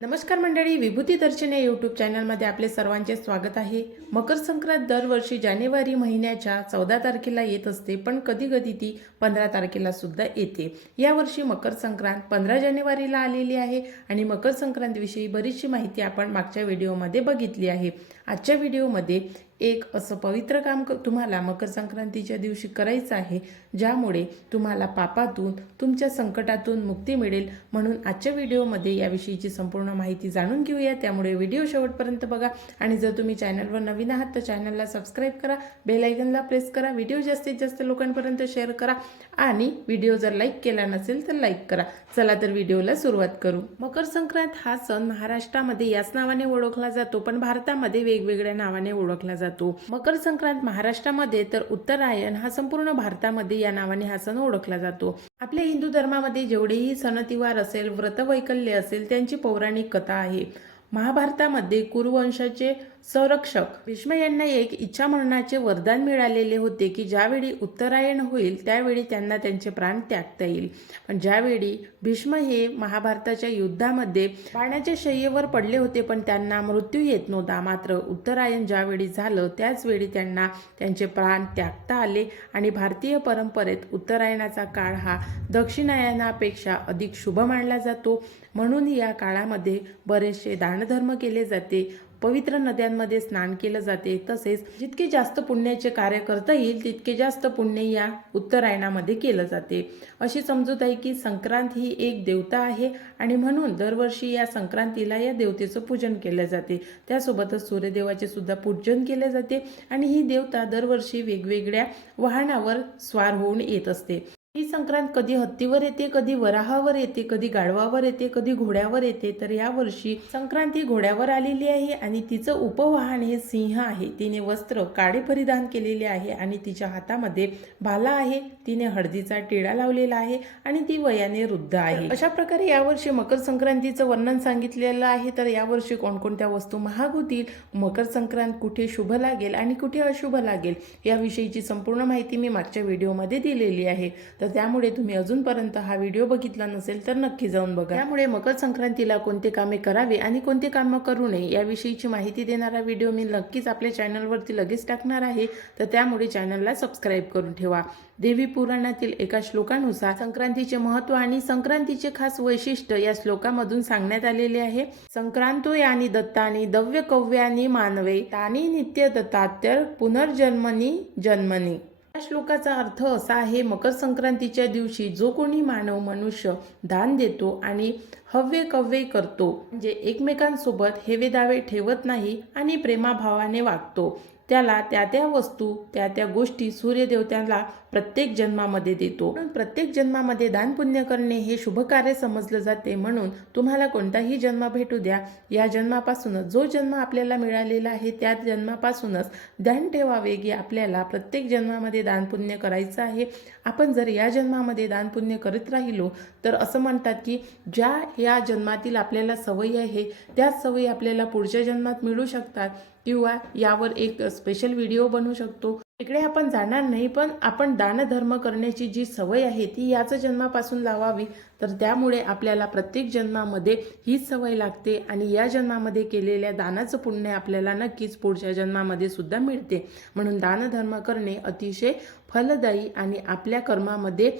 नमस्कार मंडळी विभूती दर्शन या यूट्यूब चॅनलमध्ये आपले सर्वांचे स्वागत आहे. मकर संक्रांत दरवर्षी जानेवारी महिन्याच्या चौदा तारखेला येत असते पण कधी कधी ती पंधरा तारखेला सुद्धा येते. यावर्षी मकर संक्रांत पंधरा जानेवारीला आलेली आहे आणि मकर संक्रांतीविषयी बरीचशी माहिती आपण मागच्या व्हिडिओमध्ये बघितली आहे. आजच्या व्हिडिओमध्ये एक असं पवित्र काम क- तुम्हाला मकर संक्रांतीच्या दिवशी करायचं आहे ज्यामुळे तुम्हाला पापातून तुमच्या संकटातून मुक्ती मिळेल म्हणून आजच्या व्हिडिओमध्ये याविषयीची संपूर्ण माहिती जाणून घेऊया. त्यामुळे व्हिडिओ शेवटपर्यंत बघा आणि जर तुम्ही चॅनलवर नवीन आहात तर चॅनलला सबस्क्राईब करा बेलायकनला प्रेस करा व्हिडिओ जास्तीत जास्त लोकांपर्यंत शेअर करा आणि व्हिडिओ जर लाईक केला नसेल तर लाईक करा. चला तर व्हिडिओला सुरुवात करू. मकर संक्रांत हा सण महाराष्ट्रामध्ये याच नावाने ओळखला जातो पण भारतामध्ये वेगवेगळ्या नावाने ओळखला जातो. मकर संक्रांत महाराष्ट्रामध्ये तर उत्तरायण हा संपूर्ण भारतामध्ये या नावाने हा सण ओळखला जातो. आपल्या हिंदू धर्मामध्ये जेवढेही सण तिवार असेल व्रतवैकल्य असेल त्यांची पौराणिक कथा आहे. महाभारतामध्ये कुरुवंशाचे संरक्षक भीष्म यांना एक इच्छा मरणाचे वरदान मिळालेले होते की ज्यावेळी उत्तरायण होईल त्यावेळी त्यांना त्यांचे प्राण त्यागता येईल. पण ज्यावेळी भीष्म हे महाभारताच्या युद्धामध्ये पाण्याच्या शय्येवर पडले होते पण त्यांना मृत्यू येत नव्हता. मात्र उत्तरायण ज्यावेळी झालं त्याचवेळी त्यांना त्यांचे प्राण त्यागता आले आणि भारतीय परंपरेत उत्तरायणाचा काळ हा दक्षिणायनापेक्षा अधिक शुभ मानला जातो. म्हणून या काळामध्ये बरेचसे दान दानधर्म केले जाते पवित्र नद्यांमध्ये स्नान केलं जाते. तसेच जितके जास्त पुण्याचे कार्य करता येईल तितके जास्त पुण्य या उत्तरायणामध्ये केलं जाते. अशी समजूत आहे की संक्रांत ही एक देवता आहे आणि म्हणून दरवर्षी या संक्रांतीला या देवतेचं पूजन केलं जाते. त्यासोबतच सूर्यदेवाचे सुद्धा पूजन केले जाते आणि ही देवता दरवर्षी वेगवेगळ्या वाहनावर स्वार होऊन येत असते. ही संक्रांत कधी हत्तीवर येते कधी वराहावर येते कधी गाढवावर येते कधी घोड्यावर येते. तर यावर्षी संक्रांती घोड्यावर आलेली आहे आणि तिचं उपवाहन हे सिंह आहे. तिने वस्त्र काळे परिधान केलेले आहे आणि तिच्या हातामध्ये भाला आहे. तिने हळदीचा टिळा लावलेला आहे आणि ती वयाने वृद्ध आहे. अशा प्रकारे यावर्षी मकर संक्रांतीचं वर्णन सांगितलेलं आहे. तर यावर्षी कोणकोणत्या वस्तू महाग होतील मकर संक्रांत कुठे शुभ लागेल आणि कुठे अशुभ लागेल याविषयीची संपूर्ण माहिती मी मागच्या व्हिडिओमध्ये दिलेली आहे. तर त्यामुळे तुम्ही अजूनपर्यंत हा व्हिडिओ बघितला नसेल तर नक्की जाऊन बघा. त्यामुळे मकर संक्रांतीला कोणते कामे करावे आणि कोणते कामं करू नये याविषयीची माहिती देणारा व्हिडिओ मी नक्कीच आपल्या चॅनलवरती लगेच टाकणार आहे. तर त्यामुळे चॅनलला सबस्क्राईब करून ठेवा. देवी पुराणातील एका श्लोकानुसार संक्रांतीचे महत्त्व आणि संक्रांतीचे खास वैशिष्ट्य या श्लोकामधून सांगण्यात आलेले आहे. संक्रांतो यानी दत्तानी दव्य कव्यानी मानवे तानी नित्य दत्तात्यर पुनर्जन्मनी जन्मनी. श्लोकाचा अर्थ असा आहे मकर संक्रांतीच्या दिवशी जो कोणी मानव मनुष्य दान देतो आणि हव्य कव्य करतो म्हणजे एकमेकांसोबत हेवे दावे ठेवत नाही आणि प्रेमाभावाने वागतो त्याला त्या त्या वस्तू त्या त्या गोष्टी सूर्यदेवत्याला प्रत्येक जन्मामध्ये देतो. म्हणून प्रत्येक जन्मामध्ये दान पुण्य करणे हे शुभ कार्य समजलं जाते. म्हणून तुम्हाला कोणताही जन्म भेटू द्या. या जन्मापासूनच जो जन्म आपल्याला मिळालेला आहे त्या जन्मापासूनच ध्यान ठेवावे की आपल्याला प्रत्येक जन्मामध्ये दान पुण्य करायचं आहे. आपण जर या जन्मामध्ये दान पुण्य करत राहिलो तर असं म्हणतात की ज्या या जन्मातील आपल्याला सवयी आहे त्याच सवयी आपल्याला पुढच्या जन्मात मिळू शकतात. किंवा यावर एक स्पेशल व्हिडिओ बनवू शकतो. इकडे आपण जाणार नाही पण आपण दानधर्म करण्याची जी सवय आहे ती याच जन्मापासून लावावी. तर त्यामुळे आपल्याला प्रत्येक जन्मामध्ये हीच सवय लागते आणि या जन्मामध्ये केलेल्या दानाचं पुण्य आपल्याला नक्कीच पुढच्या जन्मामध्ये सुद्धा मिळते. म्हणून दानधर्म करणे अतिशय फलदायी आणि आपल्या कर्मामध्ये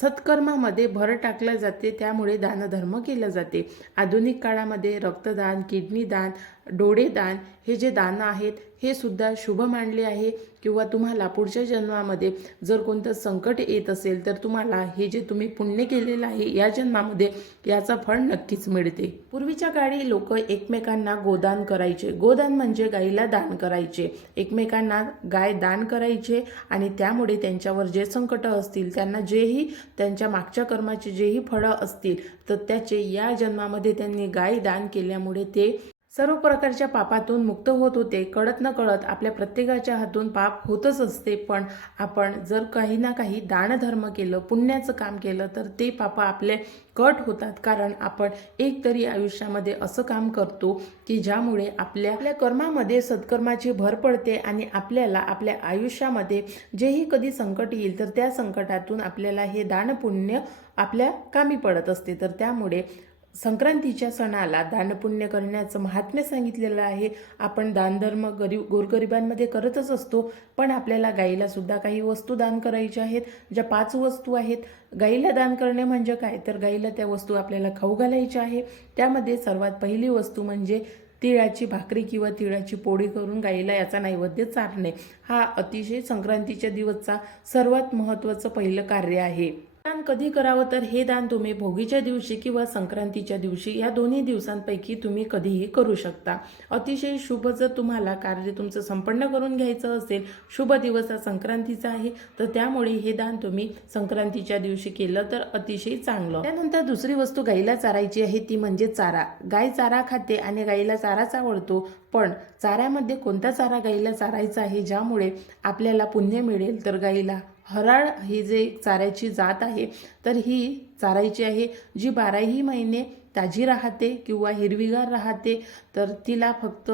सत्कर्मामध्ये भर टाकल्या जाते. त्यामुळे दानधर्म केलं जाते. आधुनिक काळामध्ये रक्तदान किडनी दान डोळेदान हे जे दानं आहेत हे सुद्धा शुभ मानले आहे. किंवा तुम्हाला पुढच्या जन्मामध्ये जर कोणतं संकट येत असेल तर तुम्हाला हे जे तुम्ही पुण्य केलेलं आहे या जन्मामध्ये याचा फळ नक्कीच मिळते. पूर्वीच्या काळी लोक एकमेकांना गोदान करायचे. गोदान म्हणजे गाईला दान करायचे. एकमेकांना गाय दान करायचे आणि त्यामुळे त्यांच्यावर जे संकट असतील त्यांना जेही त्यांच्या मागच्या कर्माचे जेही फळं असतील तर त्याचे या जन्मामध्ये त्यांनी गाय दान केल्यामुळे ते सर्व प्रकारच्या पापातून मुक्त होत होते. कळत न कळत आपल्या प्रत्येकाच्या हातून पाप होतच असते. पण आपण जर काही ना काही दानधर्म केलं पुण्याचं काम केलं तर ते पाप आपले कट होतात. कारण आपण एक तरी आयुष्यामध्ये असं काम करतो की ज्यामुळे आपल्या आपल्या कर्मामध्ये सत्कर्माची भर पडते आणि आपल्याला आपल्या आयुष्यामध्ये जेही कधी संकट येईल तर त्या संकटातून आपल्याला हे दानपुण्य आपल्या कामी पडत असते. तर त्यामुळे संक्रांतीच्या सणाला दानपुण्य करण्याचं महात्म्य सांगितलेलं आहे. आपण दानधर्म गरीब गोरगरिबांमध्ये करतच असतो पण आपल्याला गाईला सुद्धा काही वस्तू दान करायच्या आहेत. ज्या पाच वस्तू आहेत गाईला दान करणे म्हणजे काय? तर गाईला त्या वस्तू आपल्याला खाऊ घालायच्या आहे. त्यामध्ये सर्वात पहिली वस्तू म्हणजे तिळाची भाकरी किंवा तिळाची पोळी करून गाईला याचा नैवेद्य चारणे. हा अतिशय संक्रांतीच्या दिवसचा सर्वात महत्त्वाचं पहिलं कार्य आहे. दान कधी करावं? तर हे दान तुम्ही भोगीच्या दिवशी किंवा संक्रांतीच्या दिवशी या दोन्ही दिवसांपैकी तुम्ही कधीही करू शकता. अतिशय शुभ जर तुम्हाला कार्य तुमचं संपन्न करून घ्यायचं असेल शुभ दिवस हा संक्रांतीचा आहे तर त्यामुळे हे दान तुम्ही संक्रांतीच्या दिवशी केलं तर अतिशय चांगलं. त्यानंतर दुसरी वस्तू गाईला चारायची आहे ती म्हणजे चारा. गाय चारा खाते आणि गाईला चाराच आवडतो पण चाऱ्यामध्ये कोणता चारा गाईला चारायचा आहे ज्यामुळे आपल्याला पुण्य मिळेल? तर गाईला हराळ ही जे चाऱ्याची जात आहे तर ही चारायची आहे. जी बाराही महिने ताजी राहते किंवा हिरवीगार राहते तर तिला फक्त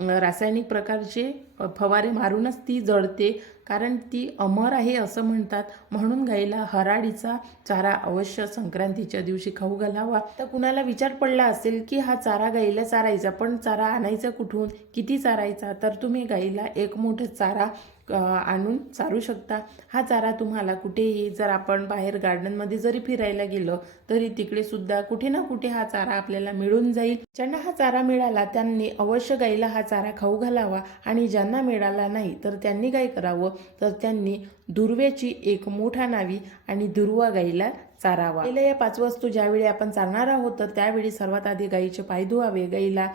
रासायनिक प्रकारचे फवारे मारूनच ती जळते. कारण ती अमर आहे असं म्हणतात. म्हणून गाईला हराळीचा चारा अवश्य संक्रांतीच्या दिवशी खाऊ घालावा. तर कुणाला विचार पडला असेल की हा चारा गाईला चारायचा पण चारा आणायचा कुठून? किती चारायचा? तर तुम्ही गाईला एक मोठं चारा आणून चारू शकता. हा चारा तुम्हाला कुठेही जर आपण बाहेर गार्डनमध्ये जरी फिरायला गेलं तरी तिकडे सुद्धा कुठे ना कुठे हा चारा आपल्याला मिळून जाईल. ज्यांना हा चारा मिळाला त्यांनी अवश्य गाईला हा चारा खाऊ घालावा. आणि ज्यांना मिळाला नाही तर त्यांनी काय करावं? तर त्यांनी दुर्व्याची एक मोठा नावी आणि दुर्वा गाईला चारावा. गाईला या पाच वस्तू ज्यावेळी आपण चालणार आहोत तर त्यावेळी सर्वात आधी गाईचे पाय धुवावे. गाईला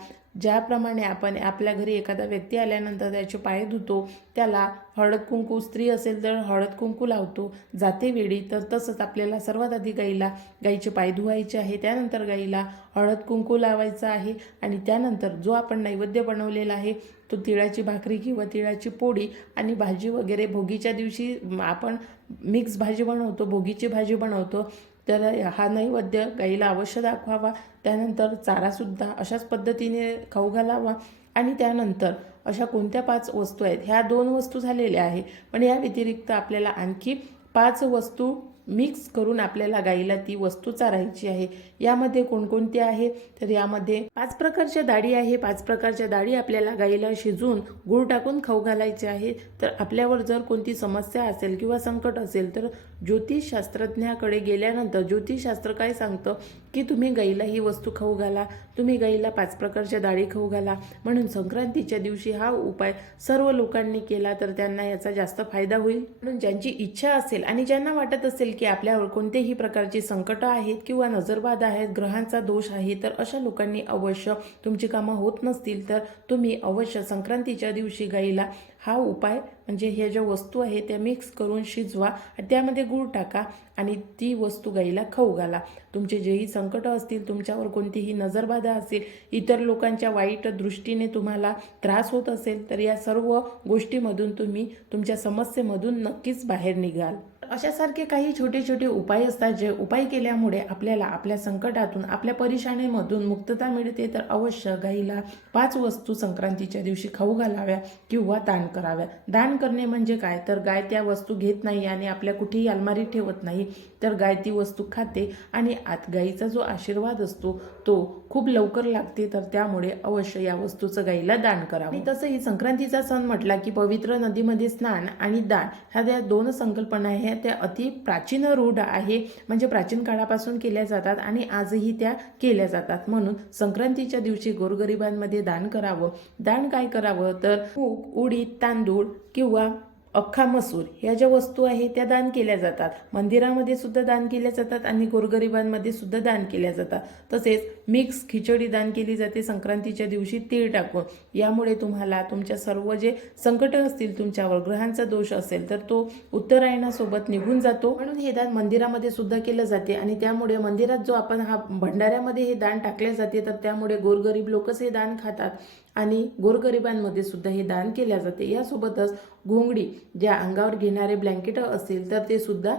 ज्याप्रमाणे आपण आपल्या घरी एखादा व्यक्ती आल्यानंतर त्याचे पाय धुतो त्याला हळद कुंकू स्त्री असेल तर हळद कुंकू लावतो जाते वेळी तर तसंच आपल्याला सर्वात आधी गाईला गाईचे पाय धुवायचे आहे त्यानंतर गाईला हळद कुंकू लावायचं आहे आणि त्यानंतर जो आपण नैवेद्य बनवलेला आहे तो तिळाची भाकरी किंवा तिळाची पोळी आणि भाजी वगैरे भोगीच्या दिवशी आपण मिक्स भाजी बनवतो भोगीची भाजी बनवतो तर हा नैवेद्य गाईला अवश्य दाखवावा. त्यानंतर चारासुद्धा अशाच पद्धतीने खाऊ घालावा. आणि त्यानंतर अशा कोणत्या पाच वस्तू आहेत? ह्या दोन वस्तू झालेल्या आहे पण या व्यतिरिक्त आपल्याला आणखी पाच वस्तू मिक्स करून आपल्याला गाईला ती वस्तू चारायची आहे. यामध्ये कोणकोणती आहे? तर यामध्ये पाच प्रकारच्या डाळी आहे. पाच प्रकारच्या डाळी आपल्याला गाईला शिजवून गूळ टाकून खाऊ घालायचे आहे. तर आपल्यावर जर कोणती समस्या असेल किंवा संकट असेल तर ज्योतिषशास्त्रज्ञाकडे गेल्यानंतर ज्योतिषशास्त्र काय सांगतं? की तुम्ही गाईला ही वस्तू खाऊ घाला. तुम्ही गाईला पाच प्रकारच्या डाळी खाऊ घाला. म्हणून संक्रांतीच्या दिवशी हा उपाय सर्व लोकांनी केला तर त्यांना याचा जास्त फायदा होईल. म्हणून ज्यांची इच्छा असेल आणि ज्यांना वाटत असेल की आपल्यावर कोणतेही प्रकारची संकट आहेत किंवा नजरबाधा आहेत ग्रहांचा दोष आहे तर अशा लोकांनी अवश्य तुमची कामं होत नसतील तर तुम्ही अवश्य संक्रांतीच्या दिवशी गाईला हा उपाय म्हणजे ह्या ज्या वस्तू आहे त्या मिक्स करून शिजवा त्यामध्ये गूळ टाका आणि ती वस्तू गाईला खाऊ घाला. तुमचे जेही संकटं असतील तुमच्यावर कोणतीही नजरबाधा असेल इतर लोकांच्या वाईट दृष्टीने तुम्हाला त्रास होत असेल तर या सर्व गोष्टीमधून तुम्ही तुमच्या समस्येमधून नक्कीच बाहेर निघाल. अशासारखे काही छोटे छोटे उपाय असतात जे उपाय केल्यामुळे आपल्याला आपल्या संकटातून आपल्या परिषाणेमधून मुक्तता मिळते. तर अवश्य गाईला पाच वस्तू संक्रांतीच्या दिवशी खाऊ घालाव्या किंवा दान कराव्या. दान करणे म्हणजे काय? तर गाय त्या वस्तू घेत नाही आणि आपल्या कुठेही अलमारीत ठेवत नाही तर गाय ती वस्तू खाते आणि आत गाईचा जो आशीर्वाद असतो तो खूप लवकर लागते तर त्यामुळे अवश्य या वस्तूचं गाईला दान करावं. आणि तसंही संक्रांतीचा सण म्हटला की पवित्र नदीमध्ये स्नान आणि दान ह्या त्या दोन संकल्पना ह्या त्या अति प्राचीन रूढ आहे म्हणजे प्राचीन काळापासून केल्या जातात आणि आजही त्या केल्या जातात. म्हणून संक्रांतीच्या दिवशी गोरगरिबांमध्ये दान करावं. दान काय करावं? तर उडीद तांदूळ किंवा अख्खा मसूर ह्या ज्या वस्तू आहेत त्या दान केल्या जातात. मंदिरामध्ये सुद्धा दान केल्या जातात आणि गोरगरिबांमध्ये सुद्धा दान केल्या जातात. तसेच मिक्स खिचडी दान केली जाते संक्रांतीच्या दिवशी तीळ टाकून. यामुळे तुम्हाला तुमच्या सर्व जे संकट असतील तुमच्यावर ग्रहांचा दोष असेल तर तो उत्तरायणासोबत निघून जातो. म्हणून हे दान मंदिरामध्ये सुद्धा केलं जाते आणि त्यामुळे मंदिरात जो आपण हा भंडाऱ्यामध्ये हे दान टाकले जाते तर त्यामुळे गोरगरीब लोकच हे दान खातात. आणि गोरगरिबांमध्ये सुद्धा हे दान केल्या जाते. यासोबतच घोंगडी ज्या अंगावर घेणारे ब्लँकेट असेल तर ते सुद्धा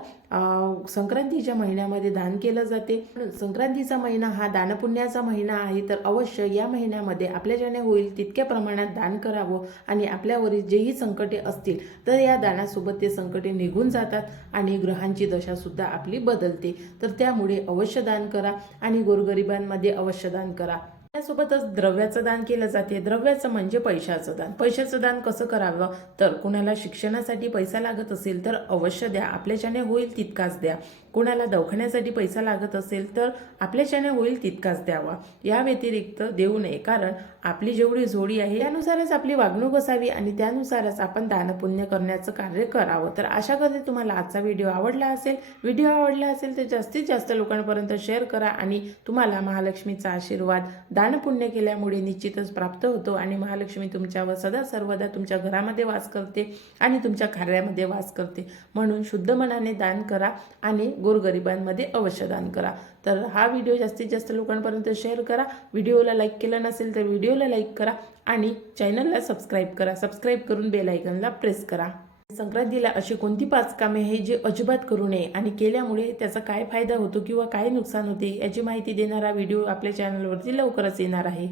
संक्रांतीच्या महिन्यामध्ये दान केलं जाते. संक्रांतीचा महिना हा दानपुण्याचा महिना आहे. तर अवश्य या महिन्यामध्ये आपल्या ज्याने होईल तितक्या प्रमाणात दान करावं आणि आपल्यावरील जेही संकटे असतील तर या दानासोबत ते संकटे निघून जातात आणि ग्रहांची दशासुद्धा आपली बदलते. तर त्यामुळे अवश्य दान करा आणि गोरगरिबांमध्ये अवश्य दान करा. त्यासोबतच द्रव्याचं दान केलं जाते. द्रव्याचं म्हणजे पैशाचं दान. पैशाचं दान कसं करावं? तर कुणाला शिक्षणासाठी पैसा लागत असेल तर अवश्य द्या. आपल्याच्याने होईल तितकाच द्या. कुणाला दवाखान्यासाठी पैसा लागत असेल तर आपल्याच्याने होईल तितकाच द्यावा. या व्यतिरिक्त देऊ नये. कारण आपली जेवढी जोडी आहे त्यानुसारच आपली वागणूक असावी आणि त्यानुसारच आपण दानपुण्य करण्याचं कार्य करावं. तर अशा करते तुम्हाला आजचा व्हिडिओ आवडला असेल. व्हिडिओ आवडला असेल तर जास्तीत जास्त लोकांपर्यंत शेअर करा आणि तुम्हाला महालक्ष्मीचा आशीर्वाद दानपुण्य केल्यामुळे निश्चितच प्राप्त होतो आणि महालक्ष्मी तुमच्यावर सदा सर्वदा तुमच्या घरामध्ये वास करते आणि तुमच्या कार्यामध्ये वास करते. म्हणून शुद्ध मनाने दान करा आणि गोरगरिबांमध्ये अवश्य दान करा. तर हा व्हिडिओ जास्तीत जास्त लोकांपर्यंत शेअर करा. व्हिडिओला लाईक केला नसेल तर व्हिडिओला लाईक करा आणि चॅनलला सबस्क्राईब करा. सबस्क्राईब करून बेलायकनला प्रेस करा. संक्रांतीला अशी कोणती पाच कामे आहे जी अजिबात करू नये आणि केल्यामुळे त्याचा काय फायदा होतो किंवा काय नुकसान होते याची माहिती देणारा व्हिडिओ आपल्या चॅनलवरती लवकरच येणार आहे.